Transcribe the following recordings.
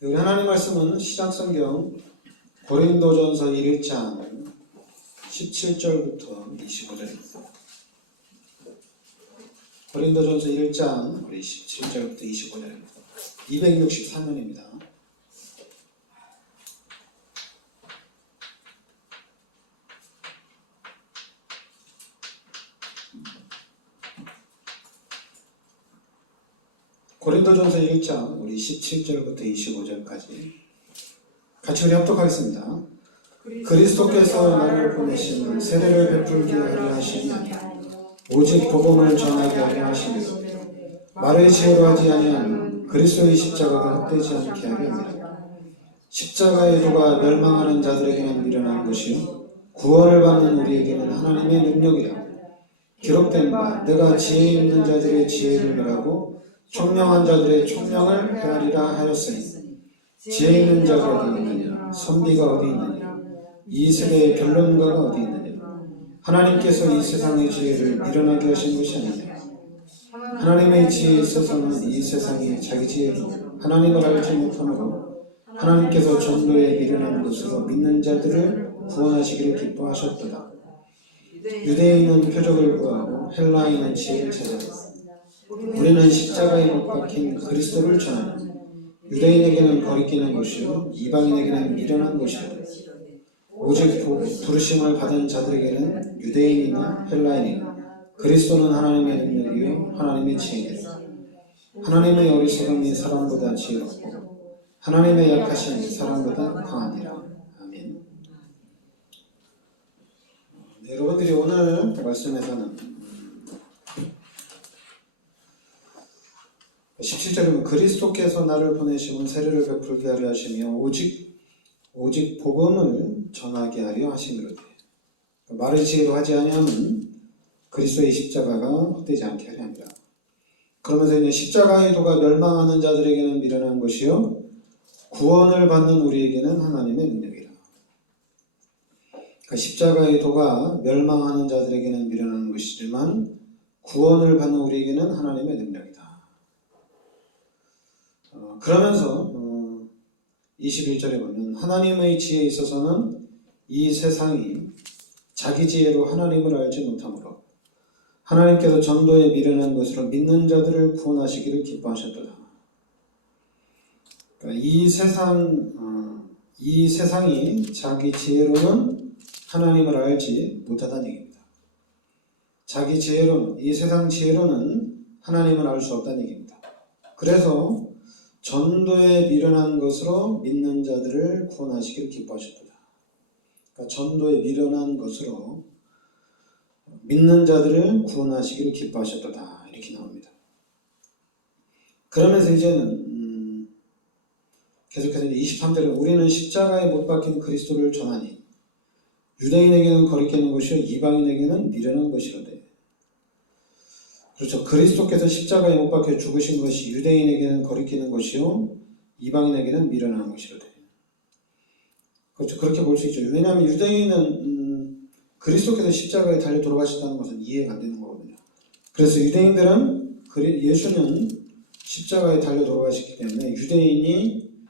우리 하나님 말씀은 시작성경 고린도전서 1장 17절부터 25절입니다. 고린도전서 1장 우리 17절부터 25절입니다. 264면입니다. 고린도전서 1장 우리 17절부터 25절까지 같이 우리 합독하겠습니다. 그리스도께서 나를 보내시는 세례를 베풀게 하려 하시니 오직 복음을 전하게 하려 하시니 말의 지혜로 하지 아니하면 그리스도의 십자가가 헛되지 않게 하려 합니다. 십자가의 도가 멸망하는 자들에게는 미련한 것이요 구원을 받는 우리에게는 하나님의 능력이라. 기록된 바 내가 지혜 있는 자들의 지혜를 멸하고 총명한 자들의 총명을 헤아리라 하였으니 지혜 있는 자가 어디 있느냐 선비가 어디 있느냐 이 세대의 변론가가 어디 있느냐 하나님께서 이 세상의 지혜를 미련하게 하신 것이 아니냐. 하나님의 지혜에 있어서는 이 세상이 자기 지혜로 하나님을 알지 못하므로 하나님께서 전도에 미련한 것으로 믿는 자들을 구원하시기를 기뻐하셨도다. 유대인은 표적을 구하고 헬라인은 지혜를 찾았다. 우리는 십자가에 못 박힌 그리스도를 전하니 유대인에게는 거리끼는 것이요 이방인에게는 미련한 것이다. 오직 부르심을 받은 자들에게는 유대인이나 헬라인이나 그리스도는 하나님의 능력이요 하나님의 지혜니라. 하나님의 어리석음이 사람보다 지혜롭고 하나님의 약하심이 사람보다 강하니라. 아멘. 네, 여러분들이 오늘 말씀에서는 17절은 그리스도께서 나를 보내시고 세례를 베풀게 하려 하시며 오직 복음을 전하게 하려 하심이로되 말의 지혜로 하지 아니하면 그리스도의 십자가가 헛되지 않게 하려 합니다. 그러면서 이제 십자가의 도가 멸망하는 자들에게는 미련한 것이요 구원을 받는 우리에게는 하나님의 능력이라. 그러니까 십자가의 도가 멸망하는 자들에게는 미련한 것이지만 구원을 받는 우리에게는 하나님의 능력이다. 그러면서 21절에 보면 하나님의 지혜에 있어서는 이 세상이 자기 지혜로 하나님을 알지 못하므로 하나님께서 전도에 미련한 것으로 믿는 자들을 구원하시기를 기뻐하셨도다. 그러니까 이 세상이 자기 지혜로는 하나님을 알지 못하다는 얘기입니다. 자기 지혜로는 이 세상 지혜로는 하나님을 알 수 없다는 얘기입니다. 그래서 전도에 미련한 것으로 믿는 자들을 구원하시기를 기뻐하셨도다. 그러니까 전도에 미련한 것으로 믿는 자들을 구원하시기를 기뻐하셨도다. 이렇게 나옵니다. 그러면서 이제는 계속해서 23절에 우리는 십자가에 못 박힌 그리스도를 전하니 유대인에게는 거리끼는 것이요 이방인에게는 미련한 것이로되. 그렇죠. 그리스도께서 십자가에 못 박혀 죽으신 것이 유대인에게는 거리끼는 것이요 이방인에게는 미련한 것이로되. 그렇죠. 그렇게 볼 수 있죠. 왜냐하면 유대인은 그리스도께서 십자가에 달려 돌아가셨다는 것은 이해가 안 되는 거거든요. 그래서 유대인들은 예수는 십자가에 달려 돌아가셨기 때문에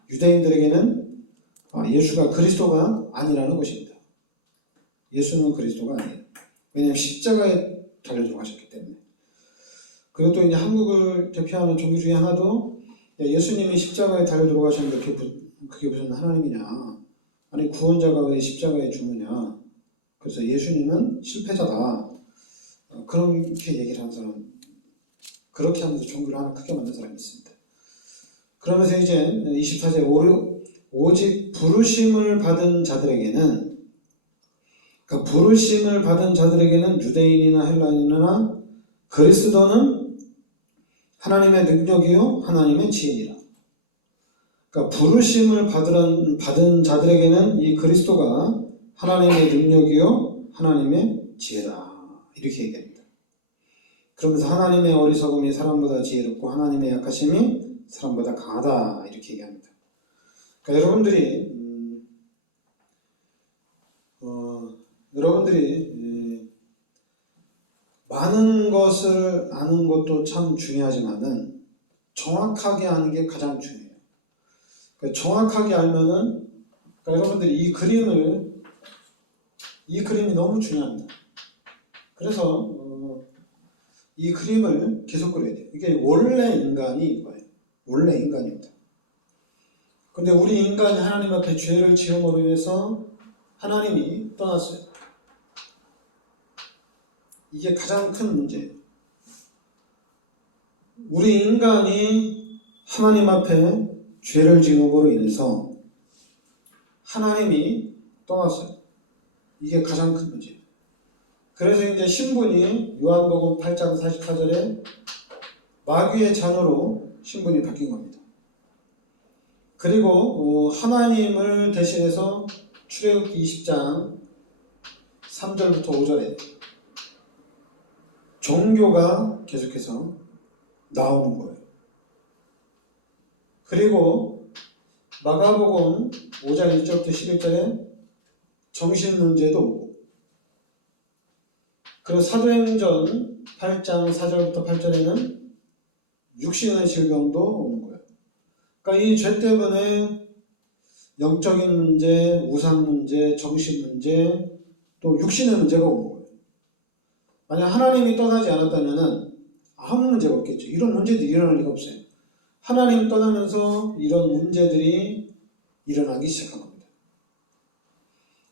유대인들에게는 예수가 그리스도가 아니라는 것입니다. 예수는 그리스도가 아니에요. 왜냐하면 십자가에 달려 돌아가셨기 때문에. 그리고 또 이제 한국을 대표하는 종교 중에 하나도 예수님이 십자가에 달려 돌아가셨는데 그게 무슨 하나님이냐. 아니 구원자가 왜 십자가에 죽느냐. 그래서 예수님은 실패자다. 그렇게 얘기를 하는 사람, 그렇게 하면서 종교를 하나 크게 만든 사람이 있습니다. 그러면서 이제 24절 오직 부르심을 받은 자들에게는, 그러니까 부르심을 받은 자들에게는 유대인이나 헬라인이나 그리스도는 하나님의 능력이요 하나님의 지혜니라. 그러니까 부르심을 받은 자들에게는 이 그리스도가 하나님의 능력이요 하나님의 지혜다. 이렇게 얘기합니다. 그러면서 하나님의 어리석음이 사람보다 지혜롭고 하나님의 약하심이 사람보다 강하다. 이렇게 얘기합니다. 그러니까 여러분들이 많은 것을 아는 것도 참 중요하지만은 정확하게 아는 게 가장 중요해요. 그러니까 정확하게 알면은, 그러니까 여러분들이 이 그림이 너무 중요합니다. 그래서 이 그림을 계속 그려야 돼요. 이게 원래 인간이 이거예요. 원래 인간입니다. 근데 우리 인간이 하나님 앞에 죄를 지음으로 인해서 하나님이 떠났어요. 이게 가장 큰 문제예요. 우리 인간이 하나님 앞에 죄를 지음으로 인해서 하나님이 떠났어요. 이게 가장 큰 문제예요. 그래서 이제 신분이 요한복음 8장 44절에 마귀의 자녀로 신분이 바뀐 겁니다. 그리고 하나님을 대신해서 출애굽기 20장 3절부터 5절에 종교가 계속해서 나오는 거예요. 그리고 마가복음 5장 1절부터 11절에 정신 문제도 오고, 그리고 사도행전 8장 4절부터 8절에는 육신의 질병도 오는 거예요. 그러니까 이 죄 때문에 영적인 문제, 우상 문제, 정신 문제, 또 육신의 문제가 오는 거예요. 만약 하나님이 떠나지 않았다면 아무 문제가 없겠죠. 이런 문제들이 일어날 리가 없어요. 하나님 떠나면서 이런 문제들이 일어나기 시작한 겁니다.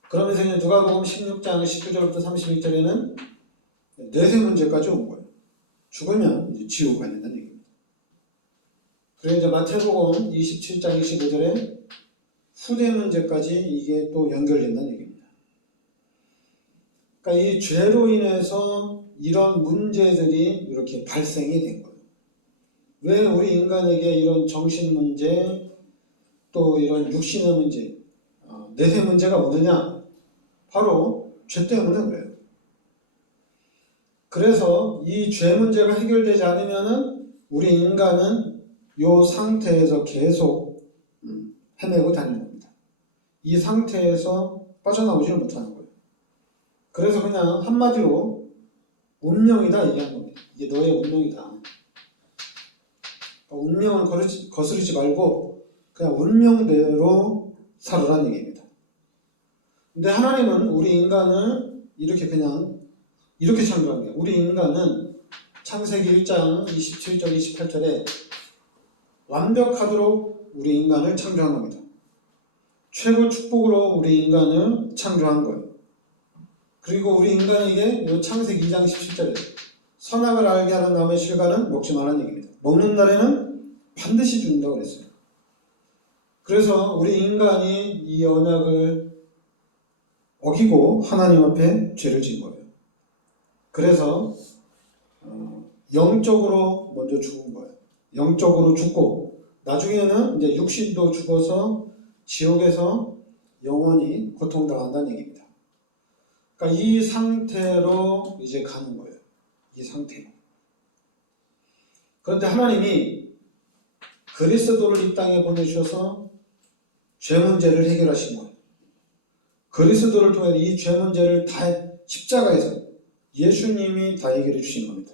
그러면서 이제 누가복음 16장 19절부터 31절에는 내세 문제까지 온 거예요. 죽으면 이제 지옥 가야 된다는 얘기입니다. 그리고 이제 마태복음 27장 25절에 후대 문제까지 이게 또 연결된다는 얘기입니다. 그러니까 이 죄로 인해서 이런 문제들이 이렇게 발생이 된 거예요. 왜 우리 인간에게 이런 정신 문제, 또 이런 육신의 문제, 내세 문제가 오느냐? 바로 죄 때문에 그래요. 그래서 이 죄 문제가 해결되지 않으면은 우리 인간은 이 상태에서 계속 헤매고 다니는 겁니다. 이 상태에서 빠져나오지를 못하는 거예요. 그래서 그냥 한마디로 운명이다 얘기한 겁니다. 이게 너의 운명이다. 운명을 거스르지 말고 그냥 운명대로 살으라는 얘기입니다. 근데 하나님은 우리 인간을 이렇게 창조한 거예요. 우리 인간은 창세기 1장 27절 28절에 완벽하도록 우리 인간을 창조한 겁니다. 최고 축복으로 우리 인간을 창조한 거예요. 그리고 우리 인간에게 이 창세기 2장 17절에 선악을 알게 하는 나무의 실과는 먹지 말라는 얘기입니다. 먹는 날에는 반드시 죽는다고 그랬어요. 그래서 우리 인간이 이 언약을 어기고 하나님 앞에 죄를 지은 거예요. 그래서 영적으로 먼저 죽은 거예요. 영적으로 죽고 나중에는 이제 육신도 죽어서 지옥에서 영원히 고통당한다는 얘기입니다. 그러니까 이 상태로 이제 가는 거예요. 이 상태로. 그런데 하나님이 그리스도를 이 땅에 보내주셔서 죄 문제를 해결하신 거예요. 그리스도를 통해 이 죄 문제를 다 십자가에서 예수님이 다 해결해 주신 겁니다.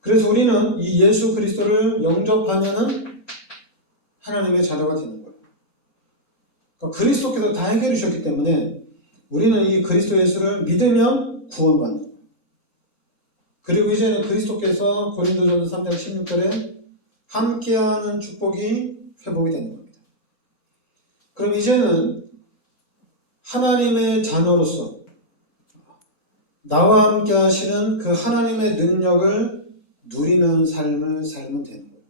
그래서 우리는 이 예수 그리스도를 영접하면은 하나님의 자녀가 되는 거예요. 그러니까 그리스도께서 다 해결해 주셨기 때문에 우리는 이 그리스도 예수를 믿으면 구원받는 거예요. 그리고 이제는 그리스도께서 고린도전서 3장 16절에 함께하는 축복이 회복이 되는 겁니다. 그럼 이제는 하나님의 자녀로서 나와 함께 하시는 그 하나님의 능력을 누리는 삶을 살면 되는 거예요.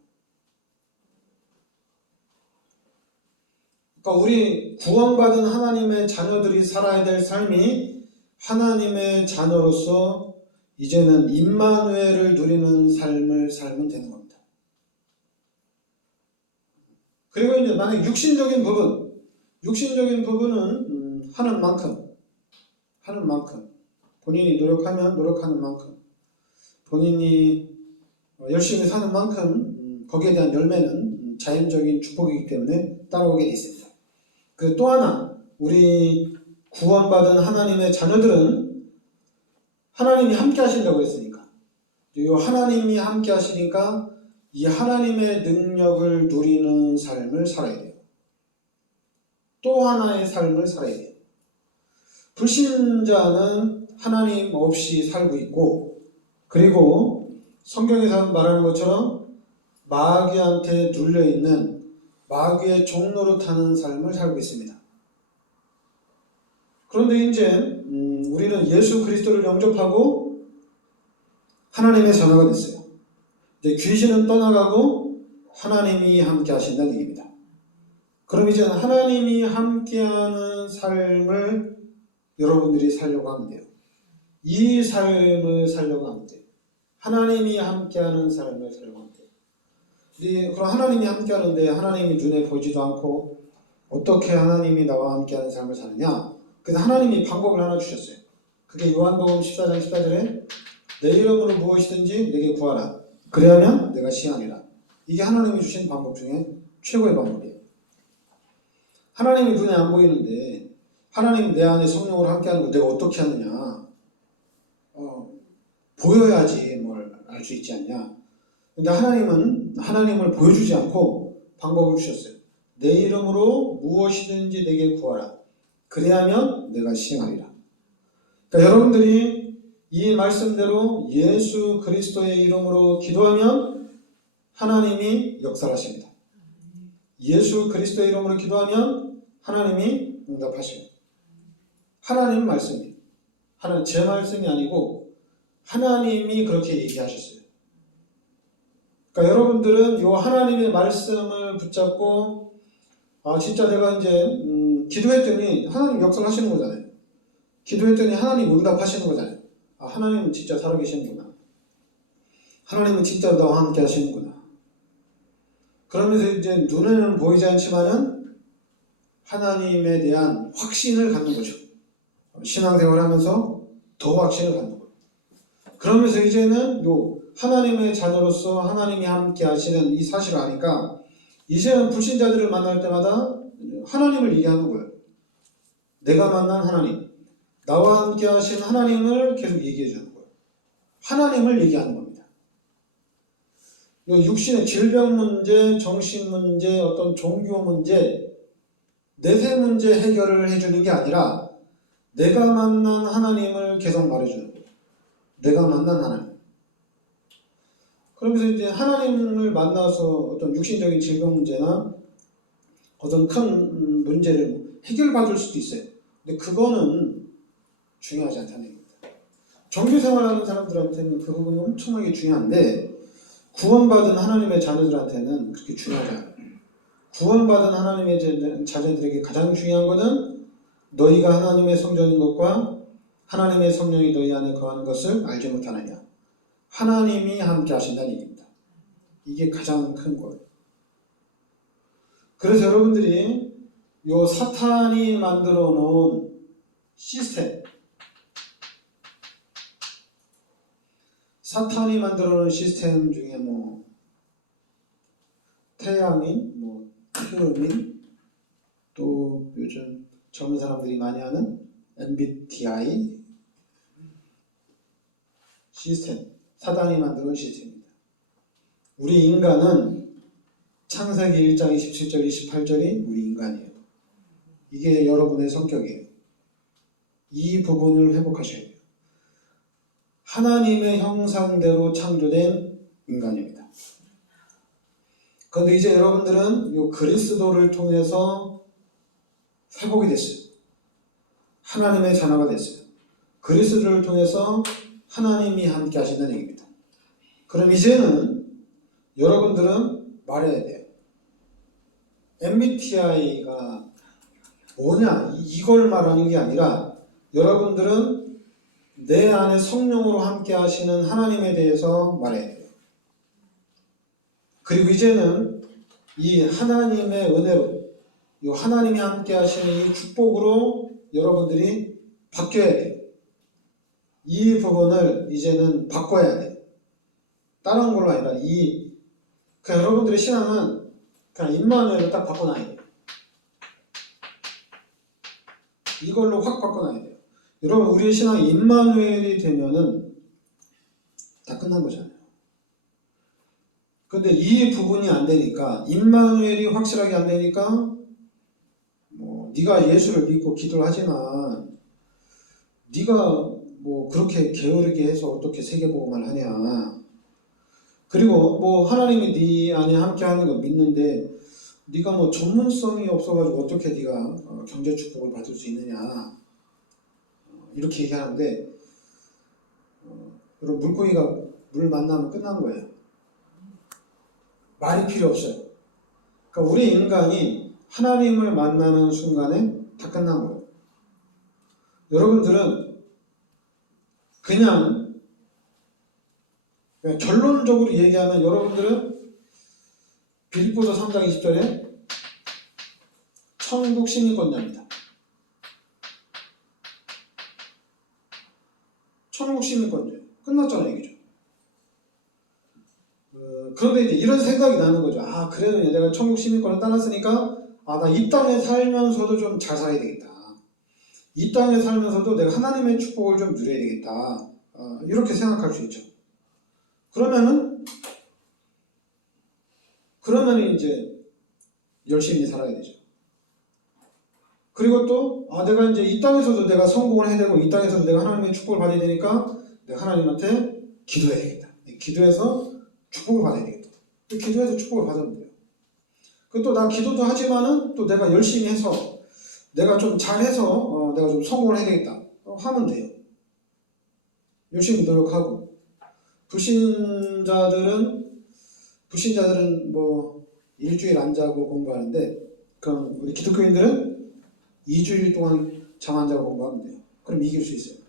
그러니까 우리 구원받은 하나님의 자녀들이 살아야 될 삶이 하나님의 자녀로서 이제는 임마누엘을 누리는 삶을 살면 되는 겁니다. 그리고 이제 만약 육신적인 부분은 하는 만큼 본인이 노력하는 만큼 본인이 열심히 사는 만큼 거기에 대한 열매는 자연적인 축복이기 때문에 따라오게 되어 있습니다. 그 또 하나 우리 구원받은 하나님의 자녀들은 하나님이 함께 하신다고 했으니까 이 하나님이 함께 하시니까 이 하나님의 능력을 누리는 삶을 살아야 돼요. 또 하나의 삶을 살아야 돼요. 불신자는 하나님 없이 살고 있고, 그리고 성경에서 말하는 것처럼 마귀한테 눌려있는 마귀의 종로로 타는 삶을 살고 있습니다. 그런데 이제 우리는 예수 그리스도를 영접하고 하나님의 자녀가 됐어요. 이제 귀신은 떠나가고 하나님이 함께 하신다는 얘기입니다. 그럼 이제 하나님이 함께하는 삶을 여러분들이 살려고 하면 돼요. 이 삶을 살려고 하면 돼요. 하나님이 함께하는 삶을 살려고 하면 돼요. 그럼 하나님이 함께하는데 하나님이 눈에 보이지도 않고 어떻게 하나님이 나와 함께하는 삶을 사느냐? 그래서 하나님이 방법을 하나 주셨어요. 그게 요한복음 14장 14절에 내 이름으로 무엇이든지 내게 구하라. 그래야면 내가 시행하리라. 이게 하나님이 주신 방법 중에 최고의 방법이에요. 하나님이 눈에 안 보이는데 하나님이 내 안에 성령으로 함께하는 걸 내가 어떻게 하느냐? 보여야지 뭘 알 수 있지 않냐? 근데 하나님은 하나님을 보여주지 않고 방법을 주셨어요. 내 이름으로 무엇이든지 내게 구하라. 그래야면 내가 시행하리라. 그러니까 여러분들이 이 말씀대로 예수 그리스도의 이름으로 기도하면 하나님이 역사하십니다. 예수 그리스도의 이름으로 기도하면 하나님이 응답하셔요. 하나님 말씀이에요. 하나님 제 말씀이 아니고 하나님이 그렇게 얘기하셨어요. 그러니까 여러분들은 이 하나님의 말씀을 붙잡고 진짜 내가 이제 기도했더니 하나님 역사를 하시는 거잖아요. 기도했더니 하나님 응답하시는 거잖아요. 하나님은 진짜 살아계시는구나. 하나님은 진짜 나와 함께 하시는구나. 그러면서 이제 눈에는 보이지 않지만은 하나님에 대한 확신을 갖는 거죠. 신앙생활 하면서 더 확신을 갖는 거예요. 그러면서 이제는 요 하나님의 자녀로서 하나님이 함께 하시는 이 사실을 아니까 이제는 불신자들을 만날 때마다 하나님을 얘기하는 거예요. 내가 만난 하나님, 나와 함께 하신 하나님을 계속 얘기해 주는 거예요. 하나님을 얘기하는 겁니다. 육신의 질병 문제, 정신 문제, 어떤 종교 문제, 내세 문제 해결을 해주는 게 아니라 내가 만난 하나님을 계속 말해주는 거예요. 내가 만난 하나님. 그러면서 이제 하나님을 만나서 어떤 육신적인 질병 문제나 어떤 큰 문제를 해결받을 수도 있어요. 근데 그거는 중요하지 않다는 얘기입니다. 종교생활하는 사람들한테는 그 부분이 엄청나게 중요한데 구원받은 하나님의 자녀들한테는 그렇게 중요하지 않아요. 구원받은 하나님의 자녀들에게 가장 중요한 것은 너희가 하나님의 성전인 것과 하나님의 성령이 너희 안에 거하는 것을 알지 못하느냐. 하나님이 함께 하신다는 얘기입니다. 이게 가장 큰 거예요. 그래서 여러분들이 요 사탄이 만들어 놓은 시스템, 사탄이 만들어 놓은 시스템 중에 태양인, 휴민, 또 요즘 젊은 사람들이 많이 하는 MBTI 시스템, 사단이 만들어온 시스템입니다. 우리 인간은 창세기 1장 27절 28절이 우리 인간이에요. 이게 여러분의 성격이에요. 이 부분을 회복하셔야 돼요. 하나님의 형상대로 창조된 인간입니다. 그런데 이제 여러분들은 이 그리스도를 통해서 회복이 됐어요. 하나님의 자녀가 됐어요. 그리스도를 통해서 하나님이 함께 하신다는 얘기입니다. 그럼 이제는 여러분들은 말해야 돼요. MBTI가 뭐냐? 이걸 말하는 게 아니라 여러분들은 내 안에 성령으로 함께 하시는 하나님에 대해서 말해야 돼요. 그리고 이제는 이 하나님의 은혜로, 이 하나님이 함께 하시는 이 축복으로 여러분들이 바뀌어야 돼요. 이 부분을 이제는 바꿔야 돼요. 다른 걸로 아니라 그냥 여러분들의 신앙은 그냥 임마누엘로 딱 바꿔놔야 돼요. 이걸로 확 바꿔놔야 돼요. 여러분, 우리의 신앙이 임마누엘이 되면은 다 끝난 거잖아요. 근데 이 부분이 안 되니까, 임마누엘이 확실하게 안 되니까, 네가 예수를 믿고 기도를 하지만 네가 그렇게 게으르게 해서 어떻게 세계복음을 하냐. 그리고 하나님이 네 안에 함께하는 거 믿는데 네가 전문성이 없어가지고 어떻게 네가 경제 축복을 받을 수 있느냐. 이렇게 얘기하는데 여러분, 물고기가 물 만나면 끝난 거예요. 말이 필요 없어요. 그러니까 우리 인간이 하나님을 만나는 순간에 다 끝난 거예요. 여러분들은 그냥 결론적으로 얘기하면 여러분들은 빌립보서 3장 20절에 천국 시민권자입니다. 천국 시민권자. 끝났잖아요, 얘기죠. 그런데 이제 이런 생각이 나는 거죠. 그래도 내가 천국 시민권을 따놨으니까 나 이 땅에 살면서도 좀 잘 살아야 되겠다. 이 땅에 살면서도 내가 하나님의 축복을 좀 누려야 되겠다. 이렇게 생각할 수 있죠. 그러면은 이제 열심히 살아야 되죠. 그리고 또 내가 이제 이 땅에서도 내가 성공을 해야 되고 이 땅에서도 내가 하나님의 축복을 받아야 되니까 내가 하나님한테 기도해야 되겠다. 기도해서 축복을 받아야 되겠다. 기도해서 축복을 받으면 돼요. 그리고 또 나 기도도 하지만은 또 내가 열심히 해서 내가 좀 잘해서 내가 좀 성공을 해야 되겠다. 하면 돼요. 열심히 노력하고. 불신자들은 일주일 안 자고 공부하는데, 그럼 우리 기독교인들은 2주일 동안 잠 안 자고 공부하면 돼요. 그럼 이길 수 있어요.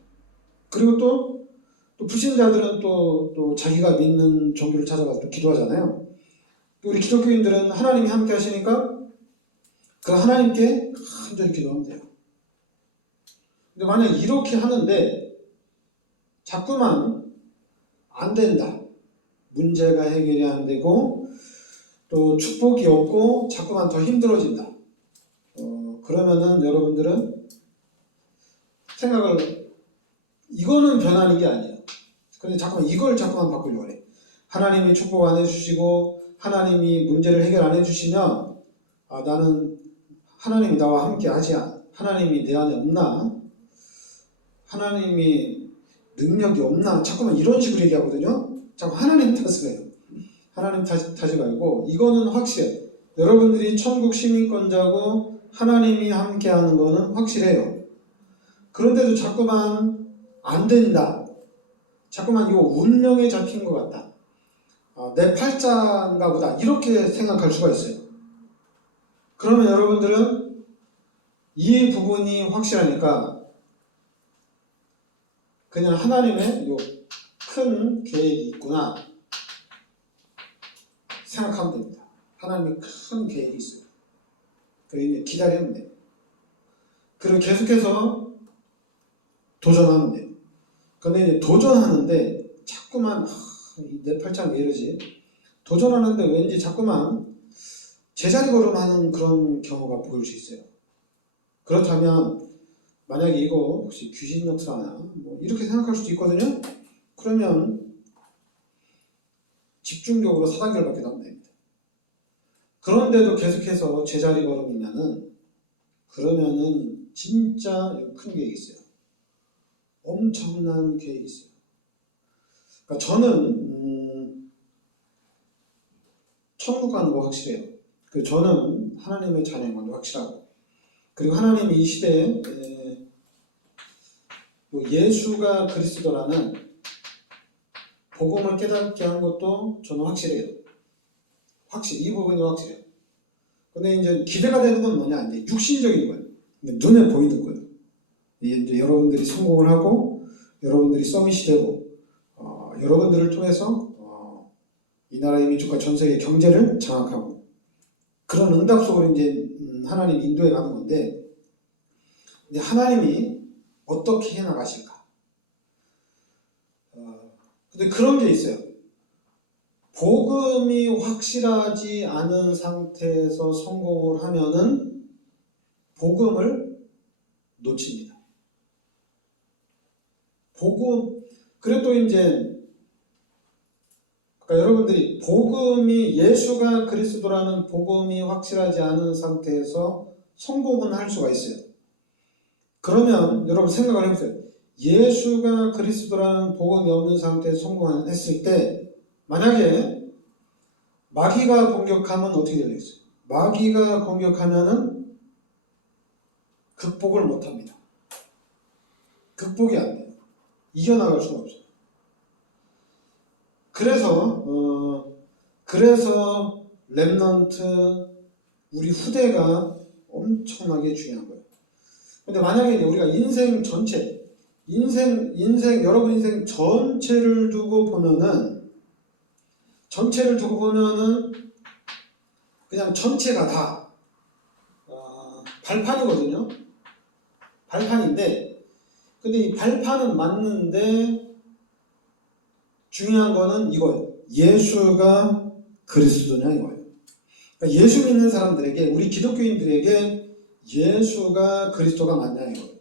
그리고 또 불신자들은 또 자기가 믿는 종교를 찾아가서 또 기도하잖아요. 또 우리 기독교인들은 하나님이 함께 하시니까 그 하나님께 간절히 기도하면 돼요. 근데 만약 이렇게 하는데 자꾸만 안 된다. 문제가 해결이 안 되고 또 축복이 없고 자꾸만 더 힘들어진다. 그러면은 여러분들은 생각을, 이거는 변하는 게 아니에요. 근데 이걸 자꾸만 바꾸려고 해. 하나님이 축복 안 해주시고 하나님이 문제를 해결 안 해주시면 나는 하나님이 나와 함께 하지 않아. 하나님이 내 안에 없나? 하나님이 능력이 없나? 자꾸만 이런 식으로 얘기하거든요. 자꾸 하나님 탓을 해요. 하나님 탓이 말고 이거는 확실해요. 여러분들이 천국 시민권자고 하나님이 함께하는 거는 확실해요. 그런데도 자꾸만 안 된다. 자꾸만 이거 운명에 잡힌 것 같다. 내 팔자인가 보다. 이렇게 생각할 수가 있어요. 그러면 여러분들은 이 부분이 확실하니까 그냥 하나님의 요 큰 계획이 있구나 생각하면 됩니다. 하나님의 큰 계획이 있어요. 그리고 이제 기다리면 돼요. 그리고 계속해서 도전하면 돼요. 근데 이제 도전하는데 자꾸만 내 팔짱 왜 이러지? 도전하는데 왠지 자꾸만 제자리 걸음하는 그런 경우가 보일 수 있어요. 그렇다면 만약에 이거 혹시 귀신 역사나 이렇게 생각할 수도 있거든요. 그러면 집중적으로 사단결 밖에 나오면 됩니다. 그런데도 계속해서 제자리 걸음이면은 그러면은 진짜 큰 계획이 있어요. 엄청난 계획이 있어요. 그러니까 저는 천국 가는 거 확실해요. 저는 하나님의 자녀인 건 확실하고, 그리고 하나님이 이 시대에 예수가 그리스도라는 복음을 깨닫게 한 것도 저는 확실해요. 이 부분이 확실해요. 근데 이제 기대가 되는 건 뭐냐? 이제 육신적인 거예요. 눈에 보이는 거예요. 이제 여러분들이 성공을 하고, 여러분들이 서밋이 되고, 여러분들을 통해서 이 나라의 민족과 전 세계 경제를 장악하고, 그런 응답 속으로 이제 하나님 인도해 가는 건데, 근데 하나님이 어떻게 해 나가실까? 근데 그런 게 있어요. 복음이 확실하지 않은 상태에서 성공을 하면은 복음을 놓칩니다. 그래도 이제 그러니까 여러분들이 복음이 예수가 그리스도라는 복음이 확실하지 않은 상태에서 성공은 할 수가 있어요. 그러면 여러분 생각을 해보세요. 예수가 그리스도라는 복음이 없는 상태에서 성공했을 때 만약에 마귀가 공격하면 어떻게 되겠어요? 마귀가 공격하면은 극복을 못합니다. 극복이 안 돼요. 이겨나갈 수가 없어요. 그래서 렘넌트 우리 후대가 엄청나게 중요한 거예요. 근데 만약에 우리가 인생 전체, 여러분 인생 전체를 두고 보면은 그냥 전체가 다 발판이거든요. 발판인데, 근데 이 발판은 맞는데 중요한 거는 이거예요. 예수가 그리스도냐 이거예요. 그러니까 예수 믿는 사람들에게, 우리 기독교인들에게 예수가 그리스도가 맞냐 이거예요.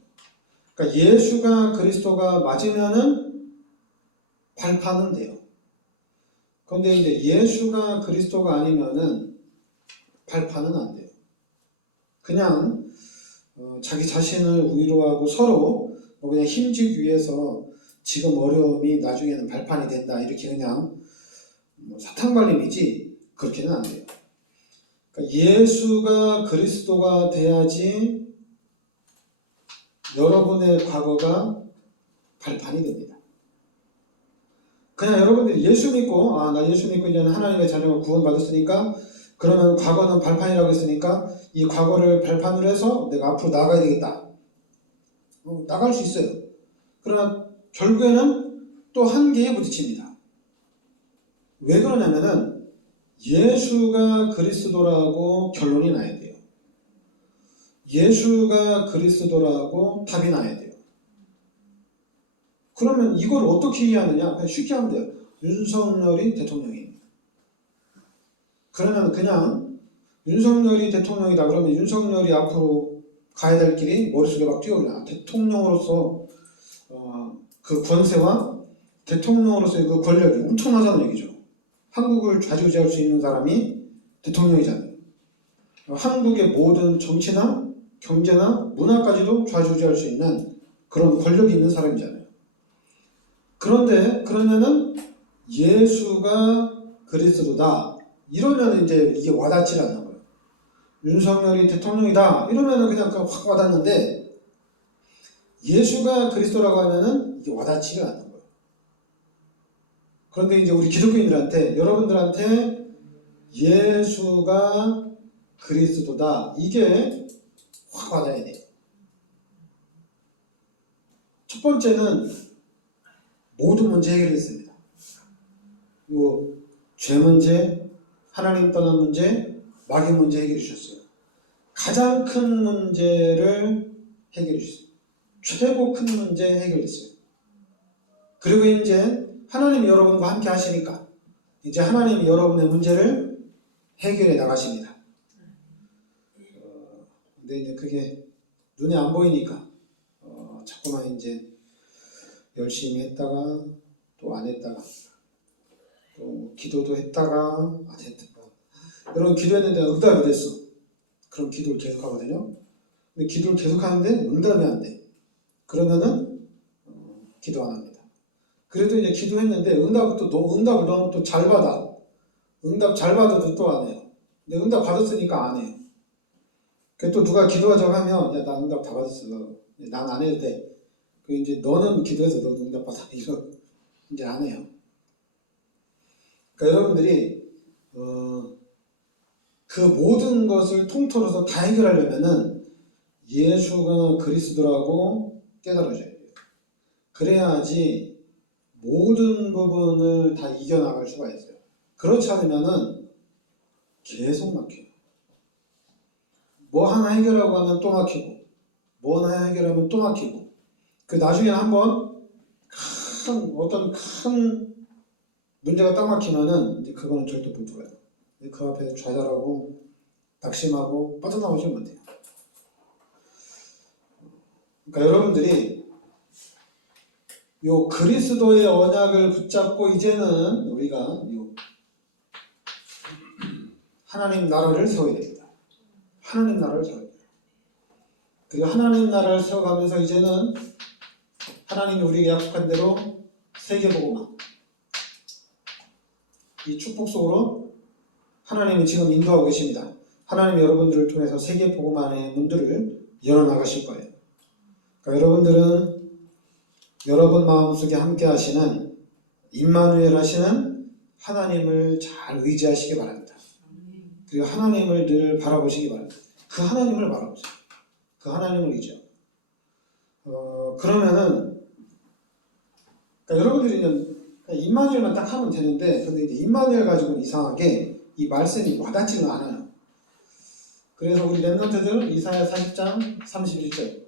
그러니까 예수가 그리스도가 맞으면은 발판은 돼요. 그런데 이제 예수가 그리스도가 아니면은 발판은 안 돼요. 그냥 자기 자신을 위로하고 서로 그냥 힘주기 위해서 지금 어려움이 나중에는 발판이 된다 이렇게 그냥 사탕발림이지 그렇게는 안 돼요. 그러니까 예수가 그리스도가 돼야지 여러분의 과거가 발판이 됩니다. 그냥 여러분들이 예수 믿고 나 예수 믿고 이제는 하나님의 자녀가 구원받았으니까 그러면 과거는 발판이라고 했으니까 이 과거를 발판으로 해서 내가 앞으로 나가야 되겠다. 나갈 수 있어요. 그러나 결국에는 또 한계에 부딪힙니다. 왜 그러냐면은 예수가 그리스도라고 결론이 나야 돼요. 예수가 그리스도라고 답이 나야 돼요. 그러면 이걸 어떻게 이해하느냐? 그냥 쉽게 하면 돼요. 윤석열이 대통령입니다. 그러면 그냥 윤석열이 대통령이다 그러면 윤석열이 앞으로 가야 될 길이 머릿속에 막 뛰어오냐. 대통령으로서 그 권세와 대통령으로서의 그 권력이 엄청나다는 얘기죠. 한국을 좌지우지할 수 있는 사람이 대통령이잖아요. 한국의 모든 정치나 경제나 문화까지도 좌지우지할 수 있는 그런 권력이 있는 사람이잖아요. 그런데 그러면은 예수가 그리스도다 이러면 이제 이게 와닿지 않는 거예요. 윤석열이 대통령이다 이러면은 그냥 확 와닿는데 예수가 그리스도라고 하면은 이게 와닿지가 않는 거예요. 그런데 이제 우리 기독교인들한테 여러분들한테 예수가 그리스도다 이게 확 와닿아야 돼요. 첫 번째는 모든 문제 해결했습니다. 요 죄 문제, 하나님 떠난 문제, 마귀 문제 해결해 주셨어요. 가장 큰 문제를 해결해 주셨어요. 최고 큰 문제 해결했어요. 그리고 이제 하나님이 여러분과 함께 하시니까 이제 하나님이 여러분의 문제를 해결해 나가십니다. 근데 이제 그게 눈에 안 보이니까 자꾸만 이제 열심히 했다가 또 안 했다가 또 기도도 했다가 안 했다가 여러분 기도했는데 응답이 됐어. 그럼 기도를 계속 하거든요. 근데 기도를 계속 하는데 응답이 안 돼. 그러면은 기도 안 합니다. 그래도 이제 기도했는데 응답을 너무 또 잘 받아. 응답 잘 받아도 또 안 해요. 근데 응답 받았으니까 안 해요. 그래 또 누가 기도하자고 하면 야 나 응답 다 받았어. 난 안 해도 돼. 그 이제 너는 기도해서 너 응답 받아. 이거 이제 안 해요. 그러니까 여러분들이 그 모든 것을 통틀어서 다 해결하려면은 예수가 그리스도라고 깨달아줘야 돼요. 그래야지 모든 부분을 다 이겨나갈 수가 있어요. 그렇지 않으면은 계속 막혀요. 뭐 하나 해결하고 하면 또 막히고, 뭐 하나 해결하면 또 막히고, 그 나중에 한번 어떤 큰 문제가 딱 막히면은 이제 그거는 절대 못 들어요. 그 앞에서 좌절하고 낙심하고 빠져나오시면 안 돼요. 그러니까 여러분들이 요 그리스도의 언약을 붙잡고 이제는 우리가 요 하나님 나라를 세워야 됩니다. 하나님 나라를 세워야 돼요. 그리고 하나님 나라를 세워가면서 이제는 하나님이 우리에게 약속한 대로 세계복음화, 이 축복 속으로 하나님이 지금 인도하고 계십니다. 하나님이 여러분들을 통해서 세계복음화의 문들을 열어나가실 거예요. 그러니까 여러분들은 여러분 마음속에 함께 하시는 임마누엘 하시는 하나님을 잘 의지하시기 바랍니다. 그리고 하나님을 늘 바라보시기 바랍니다. 그 하나님을 바라보세요. 그 하나님을 의지하고. 그러면은 그러니까 여러분들이 임마누엘만 딱 하면 되는데, 근데 이제 임마누엘 가지고는 이상하게 이 말씀이 와닿지는 않아요. 그래서 우리 렘넌트들 이사야 40장 31절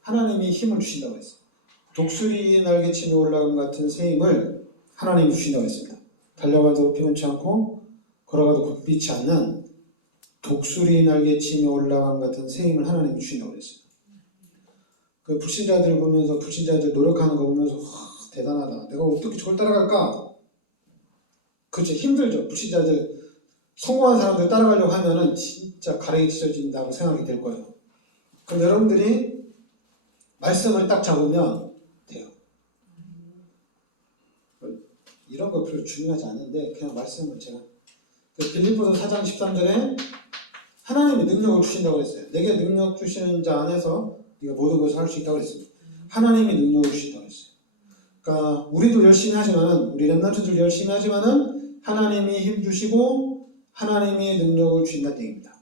하나님이 힘을 주신다고 했어요. 독수리 날개치며 올라감 같은 새 힘을 하나님이 주신다고 했습니다. 달려가도 피곤치 않고 걸어가도 굽히지 않는 독수리 날개치며 올라감 같은 새 힘을 하나님이 주신다고 했어요. 그 불신자들 보면서, 불신자들 노력하는 거 보면서 대단하다. 내가 어떻게 저걸 따라갈까? 그렇죠. 힘들죠. 불신자들, 성공한 사람들 따라가려고 하면은 진짜 가랭이 찢어진다고 생각이 될 거예요. 그럼 여러분들이 말씀을 딱 잡으면 돼요. 이런 거 별로 중요하지 않은데 그냥 말씀을 제가 빌립보서 4장 13절에 하나님이 능력을 주신다고 했어요. 내게 능력 주시는 자 안에서 네가 모든 것을 할 수 있다고 했습니다. 하나님이 능력을 주신다고 했어요. 그러니까 우리도 열심히 하지만은, 우리 렘넌트들 열심히 하지만은 하나님이 힘 주시고 하나님이 능력을 주신다는 얘기입니다.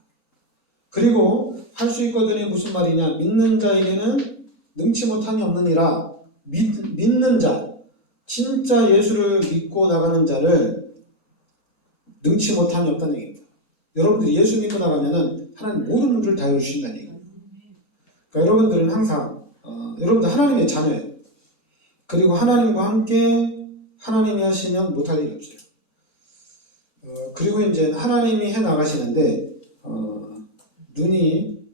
그리고 할 수 있거든이 무슨 말이냐? 믿는 자에게는 능치 못함이 없느니라. 믿는 자, 진짜 예수를 믿고 나가는 자를 능치 못함이 없다는 얘기입니다. 여러분들이 예수 믿고 나가면은 하나님 모든 문제를 다 열어주신다는 얘기입니다. 그러니까 여러분들은 항상 여러분들 하나님의 자녀예요. 그리고 하나님과 함께 하나님이 하시면 못할 일이 없어요. 그리고 이제 하나님이 해 나가시는데 눈이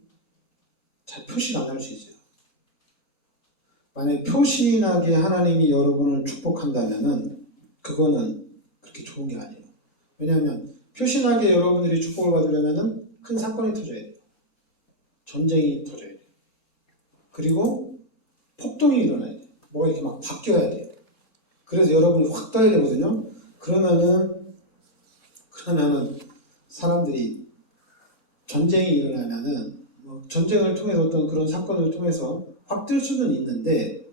잘 표시가 안 날 수 있어요. 만약에 표시나게 하나님이 여러분을 축복한다면은 그거는 그렇게 좋은 게 아니에요. 왜냐하면 표시나게 여러분들이 축복을 받으려면은 큰 사건이 터져야 돼요. 전쟁이 터져야 돼요. 그리고 폭동이 일어나야 돼요. 뭐가 이렇게 막 바뀌어야 돼요. 그래서 여러분이 확 떠야 되거든요. 그러면은 사람들이 전쟁이 일어나면은 전쟁을 통해서 어떤 그런 사건을 통해서 확 뜰 수는 있는데,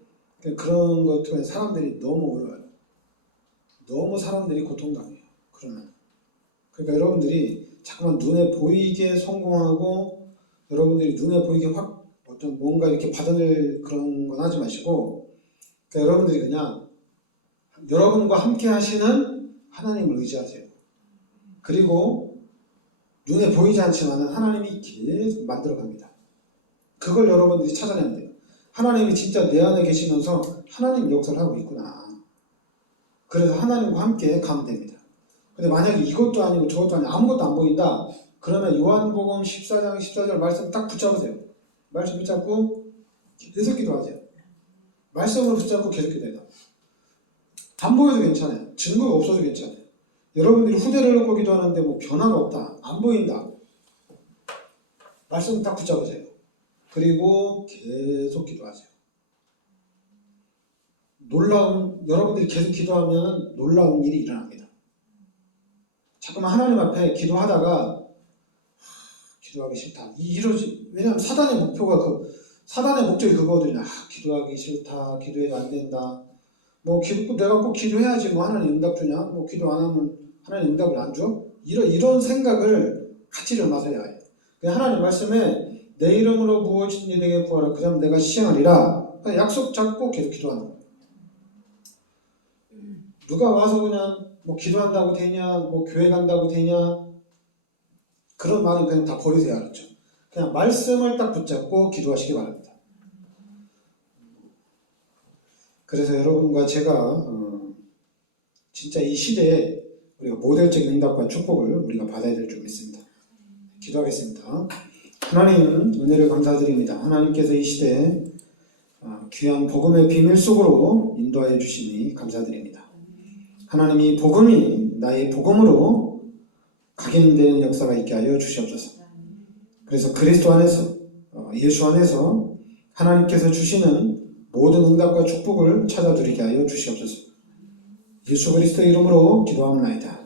그런 것 통해서 사람들이 너무 어려워요. 너무 사람들이 고통당해요. 그러니까 여러분들이 자꾸만 눈에 보이게 성공하고 여러분들이 눈에 보이게 확 어떤 뭔가 이렇게 받아낼 그런 건 하지 마시고, 그러니까 여러분들이 그냥 여러분과 함께 하시는 하나님을 의지하세요. 그리고 눈에 보이지 않지만 하나님이 계속 만들어갑니다. 그걸 여러분들이 찾아내면 돼요. 하나님이 진짜 내 안에 계시면서 하나님 역사를 하고 있구나. 그래서 하나님과 함께 가면 됩니다. 근데 만약에 이것도 아니고 저것도 아니고 아무것도 안 보인다. 그러면 요한복음 14장 14절 말씀 딱 붙잡으세요. 말씀 붙잡고 계속 기도하세요. 말씀을 붙잡고 계속 기도해요. 안 보여도 괜찮아요. 증거가 없어도 괜찮아요. 여러분들이 후대를 놓고 기도하는데 뭐 변화가 없다, 안 보인다, 말씀 딱 붙잡으세요. 그리고 계속 기도하세요. 여러분들이 계속 기도하면 놀라운 일이 일어납니다. 자꾸만 하나님 앞에 기도하다가 기도하기 싫다, 이러지. 왜냐하면 사단의 목적이 그거거든요. 기도하기 싫다, 기도해도 안 된다. 내가 꼭 기도해야지 하나님 응답 주냐? 기도 안 하면 하나님 응답을 안 줘? 이런 생각을 갖지를 마세요. 그냥 하나님 말씀에 내 이름으로 무엇이든지 내게 구하라. 그 다음 내가 시행하리라. 그냥 약속 잡고 계속 기도하는 거예요. 누가 와서 그냥 기도한다고 되냐? 교회 간다고 되냐? 그런 말은 그냥 다 버리세요. 알았죠? 그냥 말씀을 딱 붙잡고 기도하시기 바랍니다. 그래서 여러분과 제가 진짜 이 시대에 우리가 모델적인 응답과 축복을 우리가 받아야 될 줄 믿습니다. 기도하겠습니다. 하나님, 은혜를 감사드립니다. 하나님께서 이 시대에 귀한 복음의 비밀 속으로 인도하여 주시니 감사드립니다. 하나님이 복음이 나의 복음으로 각인되는 역사가 있게 하여 주시옵소서. 그래서 그리스도 안에서 예수 안에서 하나님께서 주시는 모든 응답과 축복을 찾아드리게 하여 주시옵소서. 예수 그리스도 이름으로 기도합나이다.